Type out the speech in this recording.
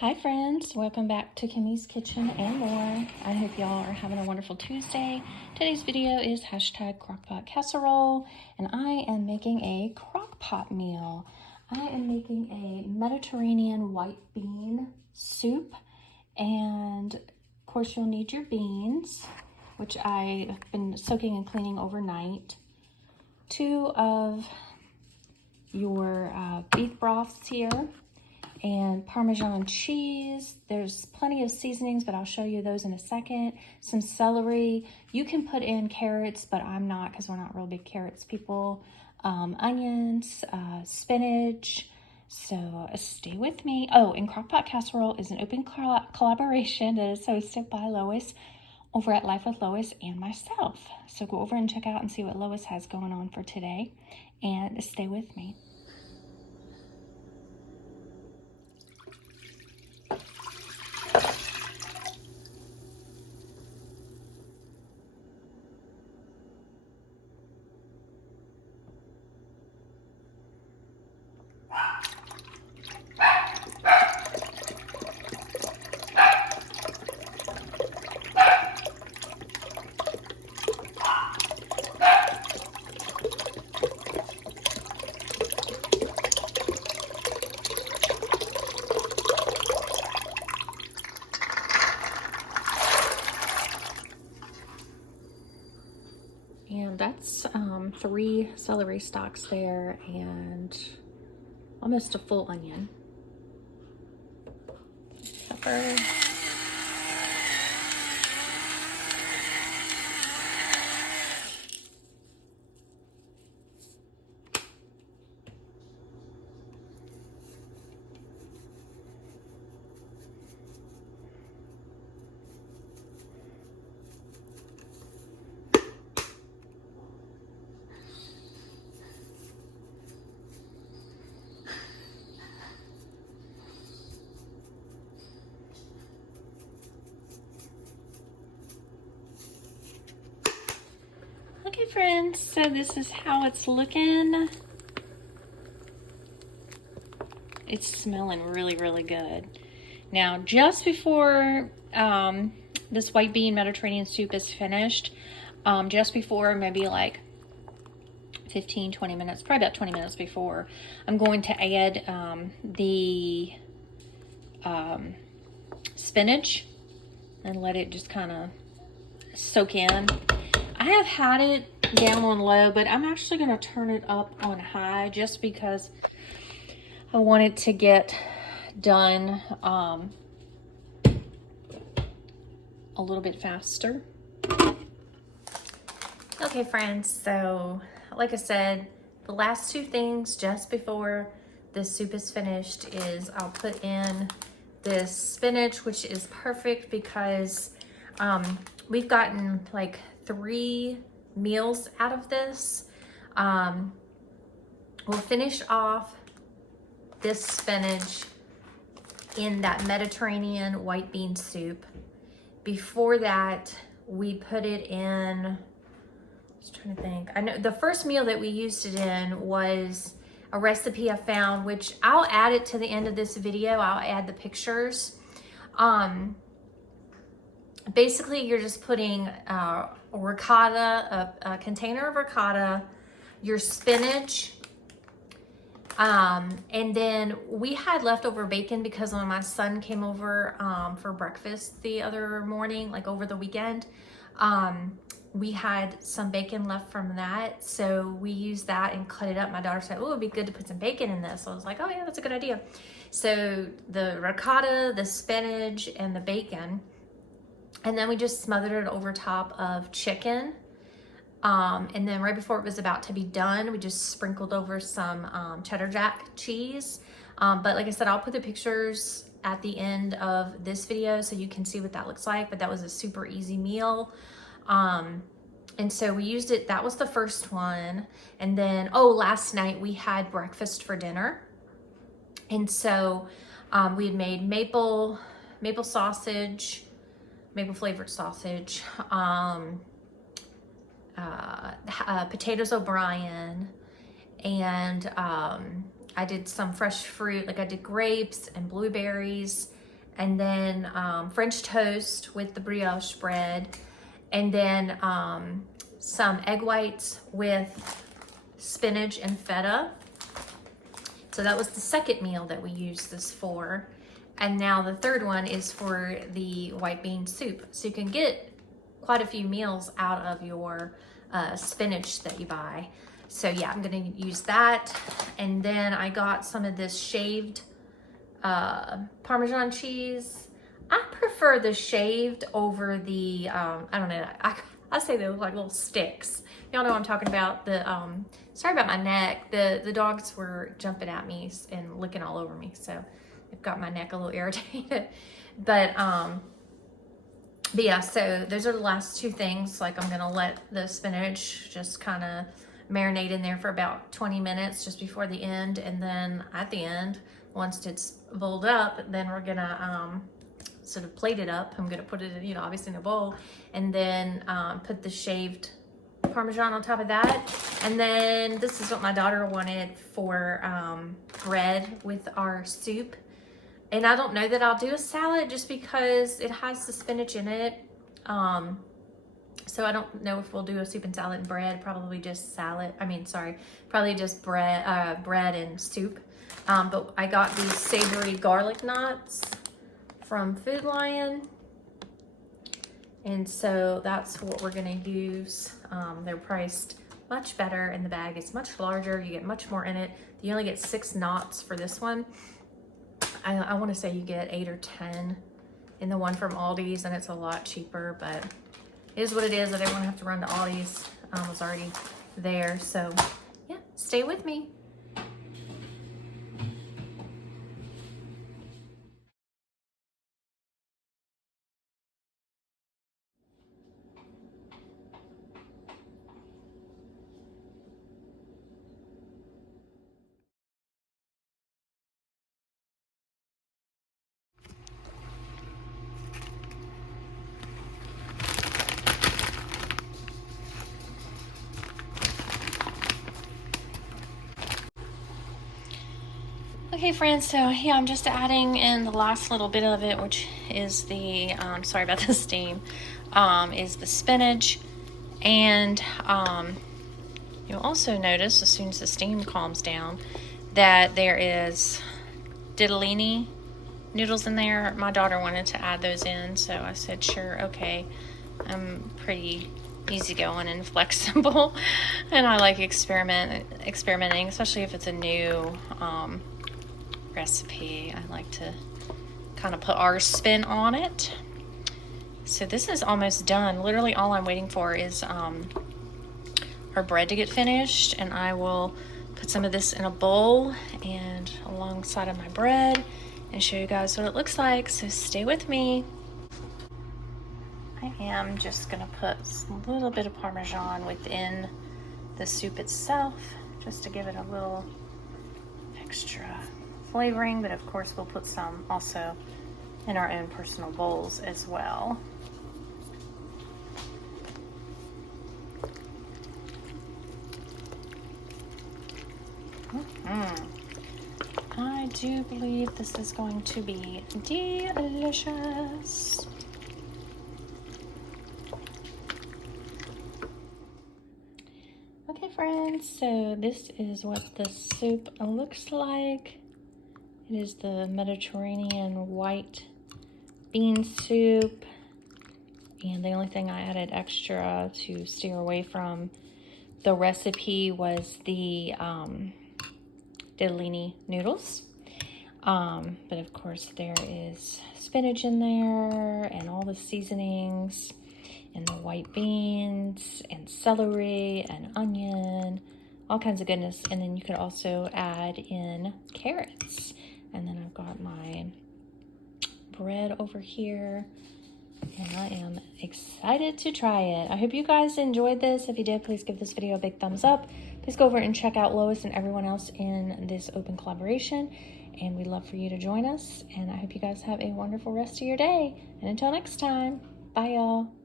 Hi friends, welcome back to Kimmy's Kitchen and more. I hope y'all are having a wonderful Tuesday. Today's video is hashtag crockpot casserole, and I am making a crockpot meal. I am making a Mediterranean white bean soup, and of course you'll need your beans, which I've been soaking and cleaning overnight. 2 of your beef broths here, and Parmesan cheese. There's plenty of seasonings, but I'll show you those in a second. Some celery. You can put in carrots, but I'm not because we're not real big carrots people. Onions, spinach. So stay with me. Oh, and Crockpot Casserole is an open collaboration that is hosted by Lois over at Life with Lois and myself. So go over and check out and see what Lois has going on for today, and stay with me. And that's 3 celery stalks there and almost a full onion. Pepper. Okay friends, so this is how it's looking. It's smelling really, really good. Now, just before this white bean Mediterranean soup is finished, just before, maybe like 15-20 minutes, probably about 20 minutes before, I'm going to add the spinach and let it just kind of soak in. I have had it down on low, but I'm actually going to turn it up on high just because I want it to get done a little bit faster. Okay friends, so like I said, the last 2 things just before the soup is finished is I'll put in this spinach, which is perfect because we've gotten like 3 meals out of this. We'll finish off this spinach in that Mediterranean white bean soup. Before that, we put it in, just trying to think. I know the first meal that we used it in was a recipe I found, which I'll add it to the end of this video. I'll add the pictures. Basically, you're just putting ricotta, a container of ricotta, your spinach, and then we had leftover bacon because when my son came over for breakfast the other morning, like over the weekend, we had some bacon left from that. So we used that and cut it up. My daughter said, oh, it'd be good to put some bacon in this. So I was like, oh yeah, that's a good idea. So the ricotta, the spinach, and the bacon. And then we just smothered it over top of chicken. And then right before it was about to be done, we just sprinkled over some cheddar jack cheese. But like I said, I'll put the pictures at the end of this video so you can see what that looks like. But that was a super easy meal. And so we used it, that was the first one. And then, oh, last night we had breakfast for dinner. And so we had made maple sausage, maple flavored sausage, potatoes O'Brien, and I did some fresh fruit, like I did grapes and blueberries and then French toast with the brioche bread, and then some egg whites with spinach and feta. So that was the second meal that we used this for. And now the third one is for the white bean soup. So you can get quite a few meals out of your spinach that you buy. So yeah, I'm gonna use that. And then I got some of this shaved Parmesan cheese. I prefer the shaved over the, I don't know, I say they look like little sticks. Y'all know what I'm talking about. The sorry about my neck. The dogs were jumping at me and licking all over me, so it got my neck a little irritated. But yeah, so those are the last two things. Like, I'm gonna let the spinach just kind of marinate in there for about 20 minutes just before the end, and then at the end, once it's boiled up, then we're gonna sort of plate it up. I'm gonna put it in, obviously in a bowl, and then put the shaved Parmesan on top of that. And then this is what my daughter wanted for bread with our soup. And I don't know that I'll do a salad just because it has the spinach in it. So I don't know if we'll do a soup and salad and bread, probably just probably just bread and soup. But I got these savory garlic knots from Food Lion. And so that's what we're gonna use. They're priced much better, and the bag is much larger. You get much more in it. You only get 6 knots for this one. I wanna say you get 8 or 10 in the one from Aldi's, and it's a lot cheaper, but it is what it is. I didn't wanna have to run to Aldi's. I was already there, so yeah, stay with me. Okay friends, so yeah, I'm just adding in the last little bit of it, which is the, sorry about the steam, is the spinach. And you'll also notice as soon as the steam calms down that there is ditalini noodles in there. My daughter wanted to add those in, so I said, sure, okay. I'm pretty easygoing and flexible, and I like experimenting, especially if it's a new recipe. I like to kind of put our spin on it. So this is almost done. Literally all I'm waiting for is our bread to get finished, and I will put some of this in a bowl and alongside of my bread and show you guys what it looks like. So stay with me. I am just gonna put a little bit of Parmesan within the soup itself, just to give it a little extra flavoring, but of course we'll put some also in our own personal bowls as well. I do believe this is going to be delicious. Okay friends, so this is what the soup looks like. It is the Mediterranean white bean soup. And the only thing I added extra to steer away from the recipe was the ditalini noodles. But of course there is spinach in there and all the seasonings and the white beans and celery and onion, all kinds of goodness. And then you could also add in carrots. And then I've got my bread over here, and I am excited to try it. I hope you guys enjoyed this. If you did, please give this video a big thumbs up. Please go over and check out Lois and everyone else in this open collaboration, and we'd love for you to join us. And I hope you guys have a wonderful rest of your day. And until next time, bye y'all.